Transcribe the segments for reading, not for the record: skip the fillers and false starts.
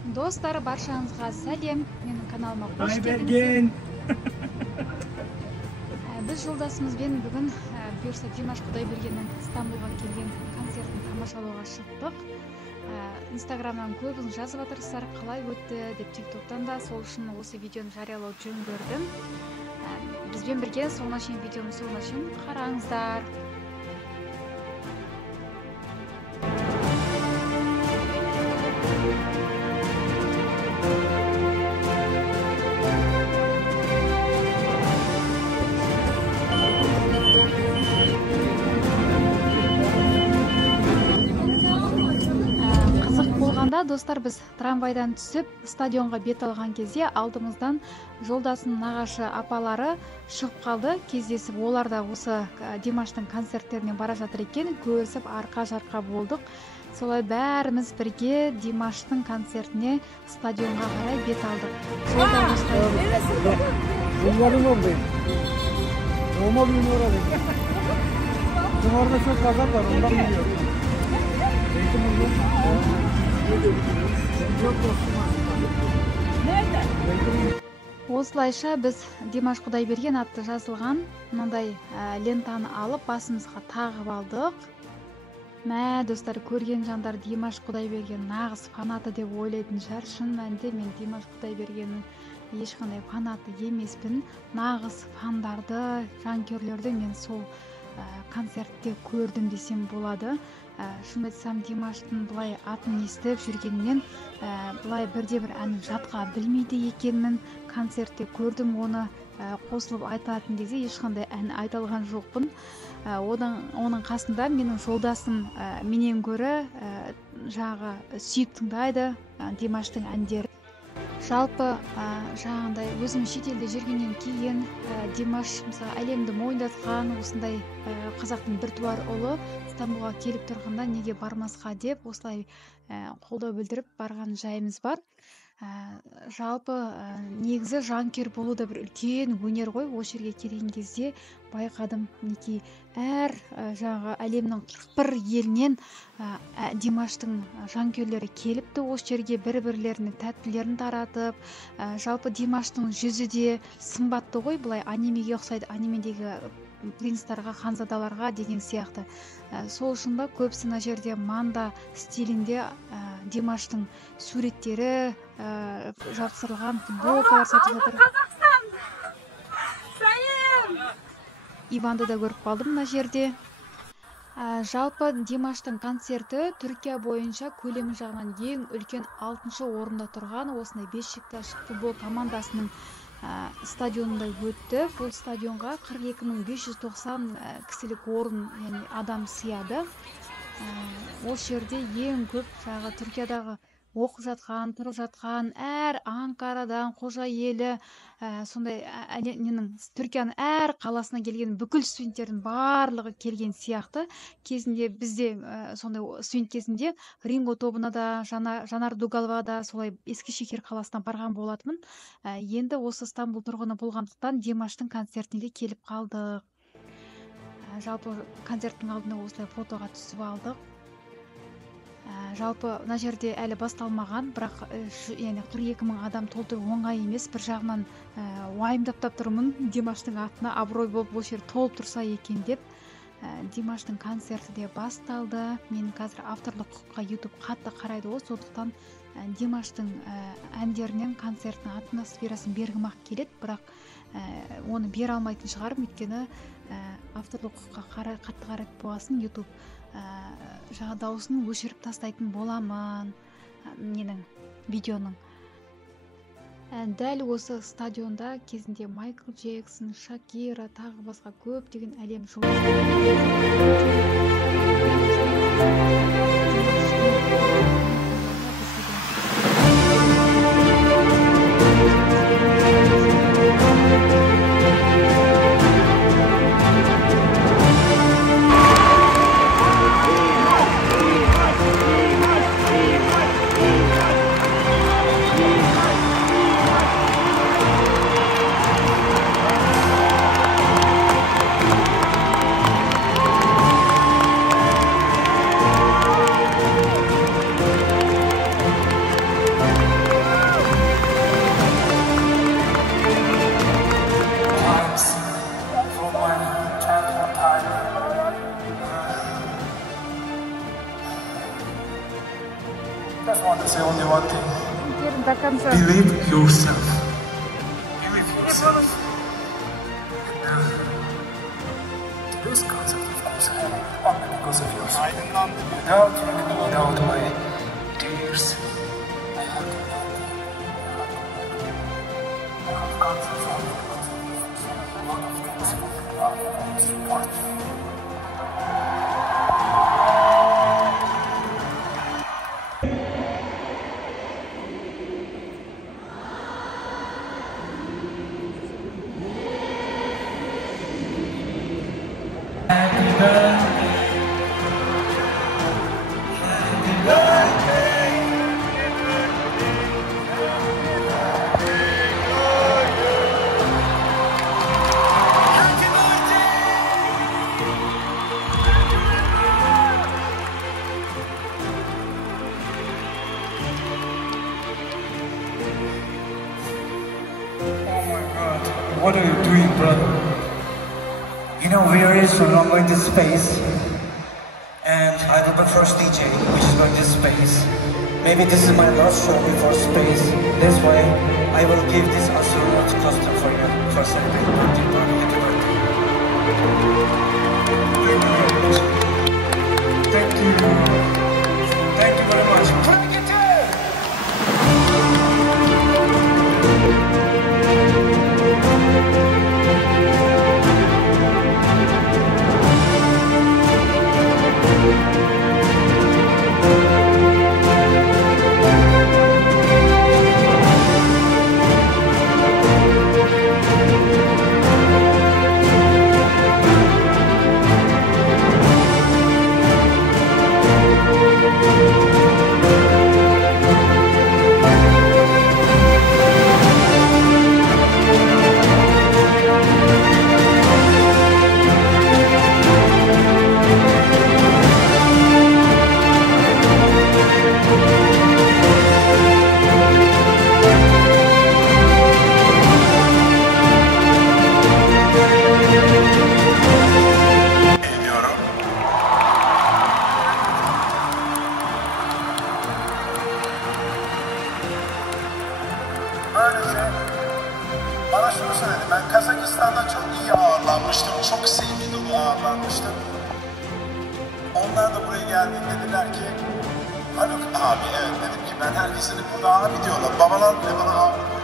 Достар, баршаңызға сәлем. Менің каналыма қош келдіңіздер. Біз жолдасымызбен бүгін бұйырса Димаш Құдайбергеннің Стамбулға келген концертін тамашалауға шықтық. Инстаграмнан көбіңіз жазып жатырсыздар, қалай өтті деп, тиктоктан да, сол үшін осы видеоны жариялау жөн көрдім. Бізбен бірге соңына шейін видеоны соңына шейін қараңыздар. Достар, біз трамвайдан түсіп стадионға бет алған кезде алдымыздан жолдасының нағашы апалары шығып қалды. Кездесіп, олар да осы Димаштың концерттеріне бара жатыр екен, көрісіп арқа-жарқа болдық. Солай бәріміз бірге Димаштың концертіне стадионға қарай бет алдық. Осылайша біз Димаш Құдайберген атты жазылған мынандай лентаны алып басымызға тағып алдық. Мә, достар, көрген жандар Димаш Құдайберген нағыз фанаты деп ойлайтын шығар. Шын мәнінде мен Димаш Құдайбергеннің ешқандай фанаты емеспін. Нағыз фандарды, жанкүйерлерді мен сол концертте көрдім десем болады. Шын айтсам, Димаштың бұлай атын естіп жүргеннен бұлай бірде-бір әнін жатқа білмейді екенмін. Концертте көрдім оны, қосылып айтатын кезде ешқандай ән айта алған жоқпын. Оның қасында менің жолдасым менен гөрі жағы сүйіп тыңдайды Димаштың әндері. Жалпы жаңағындай өзім шетелде жүргеннен кейін Димаш мысалы әлемді мойындатқан осындай қазақтың біртуар ұлы Стамбулға келіп тұрғанда неге бармасқа деп осылай қолдау білдіріп барған жайымыз бар. Жалпы негізі жанкүйер болу да бір үлкен өнер ғой. Осы жерге келген кезде байқадым, неке әр жаңағы әлемнің 41 елінен Димаштың жанкүйерлері келіпті. Осы жерге бір-бірлеріне тәттілерін таратып, жалпы Димаштың жүзі де сымбатты ғой, былай анимеге ұқсайды, анимедегі принцтарға, ханзадаларға деген сияқты. Сол үшін ба көбісі мына жерде манда стилінде Димаштың суреттері жапсырылған футболкалар сатып жатыр. Иванды да көріп қалдым мына жерде. Жалпы Димаштың концерті Түркия бойынша көлемі жағынан ең үлкен 6-шы орында тұрған осындай Бешикташ футбол командасының стадионында өтті. Бұл стадионға 42.590 кісілік орын, яғни адам сыяды. Осы жерде ең көп жағы Түркиядағы оқып жатқан, тұрып жатқан әр Анкарадан, Қожа елі, сондай Түркияның әр қаласына келген бүкіл студенттердің барлығы келген сияқты. Кезінде бізде сондай студент кезінде Ринго тобына да, Жанар Дугалова да солай Ескішехир қаласына барған болатынмын. Енді осы Стамбул тұрғыны болғандықтан Димаштың концертіне де келіп қалдық. Жалпы концерттің алдында осылай фотоға түсіп алдық. Жалпы мына жерде әлі басталмаған, бірақ 42.000 адам толтыру оңай емес. Бір жағынан уайымдап тұрмын, Димаштың атына абырой болып осы жер толып тұрса екен деп. Димаштың концерті де басталды. Мен қазір авторлық құқыққа YouTube қатты қарайды ғой, сондықтан Димаштың әндерінен концерттің атмосферасын бергім-ақ келеді, бірақ оны бере алмайтын шығарым, өйткені авторлық құқыққа қатты қарайды болғасын YouTube жаңа дауысын өшіріп тастайтын боламын менің видеоның. Дәл осы стадионда кезінде Майкл Джексон, Шакира, тағы басқа көп деген әлем just want to say only one thing. Верно, до конца. Believe yourself. Believe yourself. This concept, of course, happened only because of yours. Without you, without my tears, I have to love you. I have concepts only because of you. A lot of things are support you. What are you doing, brother? You know, we are so long going to space, and I will be the first DJ which is going to space. Maybe this is my last show before space. That's why I will give this astronaut costume for you for celebrating birthday party. Thank you. Thank you very much. Clap it down! Bana şunu söyledi, ben Kazakistan'da çok iyi ağırlanmıştım, çok sevgi dolu ağırlanmıştım. Onlar da buraya geldiğinde dediler ki, Haluk abi, evet dedim ki ben herkesin burada abi diyorlar, babalar bile bana abi diyor.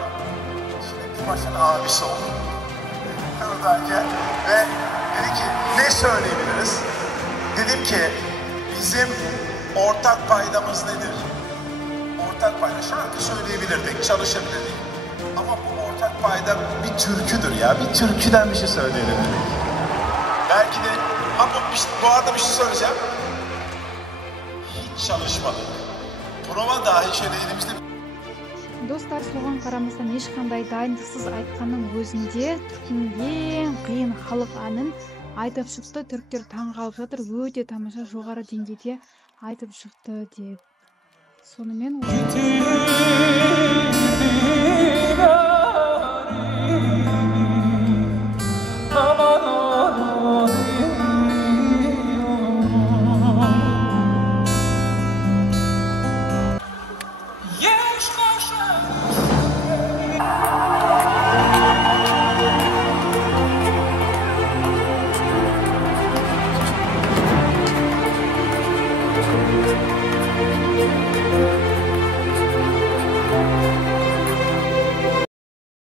Şimdi Dimaş'ın abisi oldum. Buradayken ve dedi ki ne söyleyebiliriz? Dedim ki bizim ortak paydamız nedir? Ortak payda şarkı söyleyebilirdik, çalışabilirdik. Ama bu ortak payda bir türküdür ya, bir türküden bir şey söyleyelim dedik. Belki de, ama bu arada bir şey söyleyeceğim. Hiç çalışmadık. Prova dahi şöyle elimizde... Достар, соған қарамастан ешқандай дайындықсыз айтқанның өзінде түркінің ең қиын халық әнін айтып шықты. Түріктер таң қалып жатыр, өте тамаша жоғары деңгейде айтып шықты деп. Сонымен